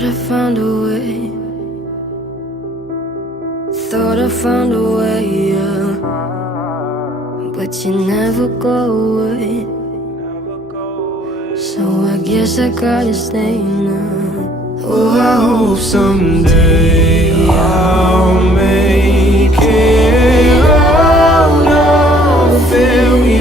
Thought I found a way. Thought I found a way, yeah. But you never go away. So I guess I gotta stay now. Oh, I hope someday I'll make it out of failure.